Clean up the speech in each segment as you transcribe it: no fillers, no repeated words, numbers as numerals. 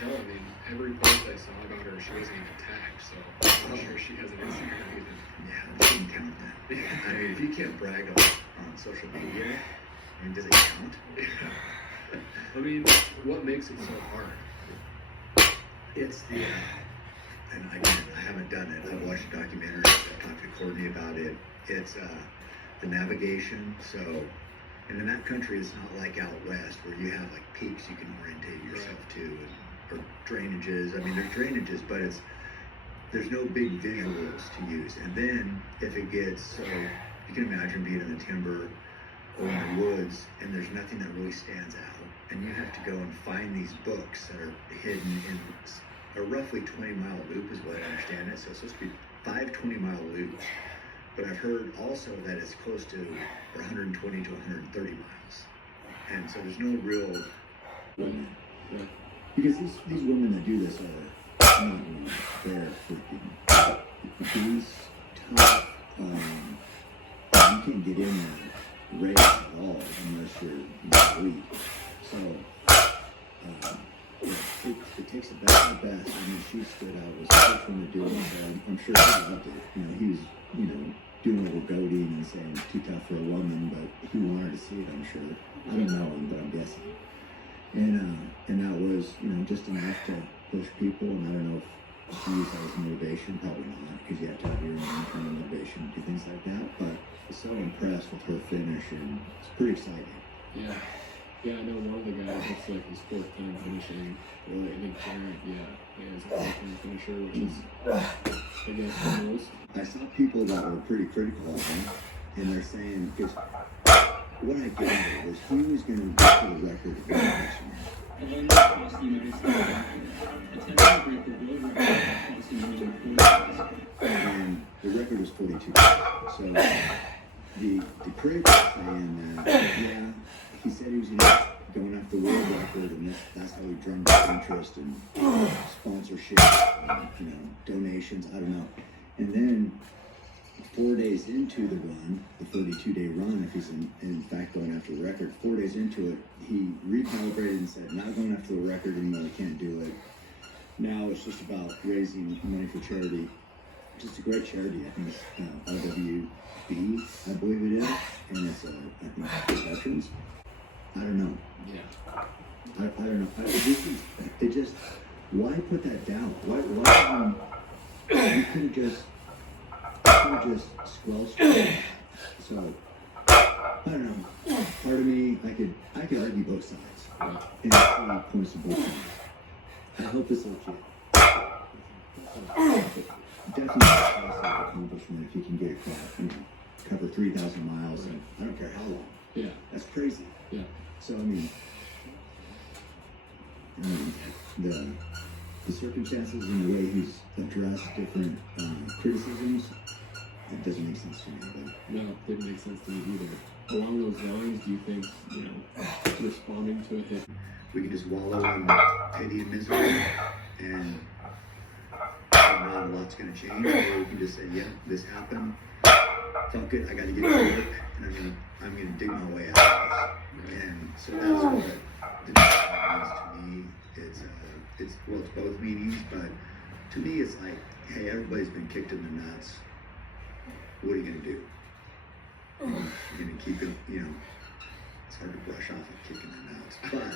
tell. I mean, every post I saw about her, she wasn't even tagged, so I'm sure she has an Instagram either. Yeah, I shouldn't count that. I mean, if you can't brag on social media, I mean, does it count? Yeah. I mean, what makes it so hard? It's the, and I haven't done it. I've watched a documentary. I've talked to Courtney about it. It's the navigation. So, and in that country, it's not like out west where you have like peaks you can orientate yourself to, or drainages. I mean, there's drainages, but there's no big visuals to use. And then if it gets, so you can imagine being in the timber or in the woods, and there's nothing that really stands out, and you have to go and find these books that are hidden in a roughly 20-mile loop is what I understand it. So it's supposed to be 5 20-mile loops. But I've heard also that it's close to 120 to 130 miles. And so there's no real... Yeah. Because these women that do this are not women. They're freaking these tough. You can't get in that race at all unless you're elite. So it takes the best of the best. I mean, she stood out, was the first one to do it, so I'm sure he loved it. You know, he was, doing a little goading and saying too tough for a woman, but he wanted to see it, I'm sure. I don't know him, but I'm guessing. And that was, just enough to push people, and I don't know if she used that as motivation, probably not, because you have to have your own internal motivation to do things like that, but I was so impressed with her finish, and it's pretty exciting. Yeah. Yeah, I know one of the guys, it's like his fourth time finishing. Really? I think Jared, yeah, his fourth time finisher, which is, I guess, the most. I saw people that were pretty critical of him, and they're saying, because what I gathered was he was going to get to the record of finishing. And the record was 42. So the critics are saying that, yeah, he said he was going after the world record, and that's how he drummed up interest and sponsorship, and, donations, I don't know. And then 4 days into the run, the 32-day run, if he's in fact going after the record, 4 days into it, he recalibrated and said, not going after the record anymore, I can't do it. Now it's just about raising money for charity. Just a great charity. I think it's RWB, I believe it is, and it's I think for veterans. I don't know. Yeah. I don't know. Why put that down? Why you could have just squelched it. So I don't know. Part of me, I could argue both sides and see points of both sides. I hope it's legit. Definitely a massive accomplishment if you can get across, cover 3,000 miles, and I don't care how long. Yeah. That's crazy. Yeah. So I mean the circumstances and the way he's addressed different criticisms, it doesn't make sense to me. But no, it didn't make sense to me either. Along those lines, do you think, responding to a hit, we can just wallow in pity and misery and not a lot's going to change, or we can just say, yeah, this happened, fuck it, I got to get to work, and I'm gonna dig my way out of this. And so that's what the means to me. It's both meanings, but to me it's like, hey, everybody's been kicked in the nuts. What are you gonna do? You're gonna keep it, it's hard to brush off a kick in the nuts. But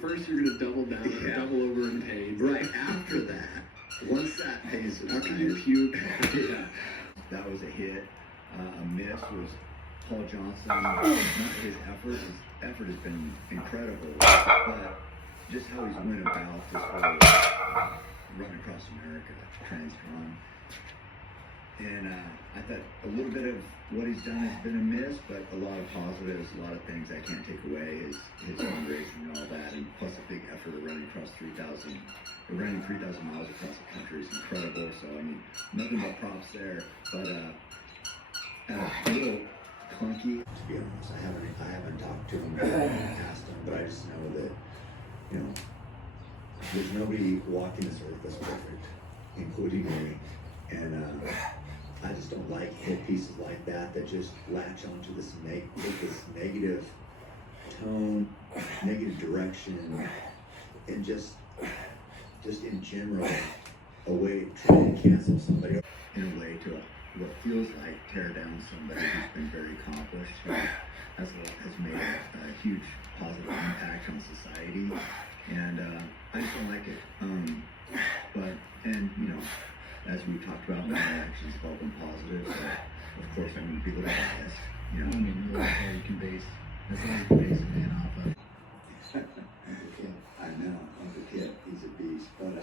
first you're gonna double down, double over in pain. Right after that, once that pain subsides, after you puke, yeah, that was a hit. A miss was Paul Johnson. Not his effort. His effort has been incredible, but just how he's went about this whole run across America, trans run. And I thought a little bit of what he's done has been a miss, but a lot of positives, a lot of things I can't take away. His fundraising and all that, and plus a big effort of running across 3,000 miles across the country is incredible. So I mean, nothing but props there. But a little clunky, to be honest. I haven't talked to him or asked him, but I just know that there's nobody walking this earth that's perfect, including me. And I just don't like hit pieces like that just latch onto this negative tone, negative direction, and just in general, a way trying to cancel somebody in a way to what feels like tear down somebody who's been very accomplished, who has made a huge positive impact on society, and I just don't like it. And you know, as we talked about, my actions have all been positive. So of course, I'm going to be a little biased. You know, I mean, really, that's all you can base a man off of. Uncle Kip. I know, Uncle Kip, he's a beast. But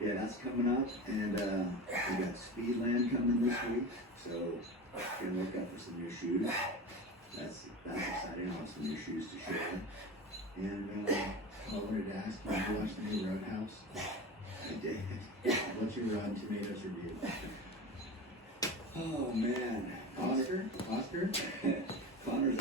yeah, that's coming up, and we got Speedland coming this week, so gonna look out for some new shoes. That's exciting. I'll have some new shoes to share. And I wanted to ask you, did you watch the new Roadhouse? I did. What's your Rotten Tomatoes review? Oh man, Oscar? Connor's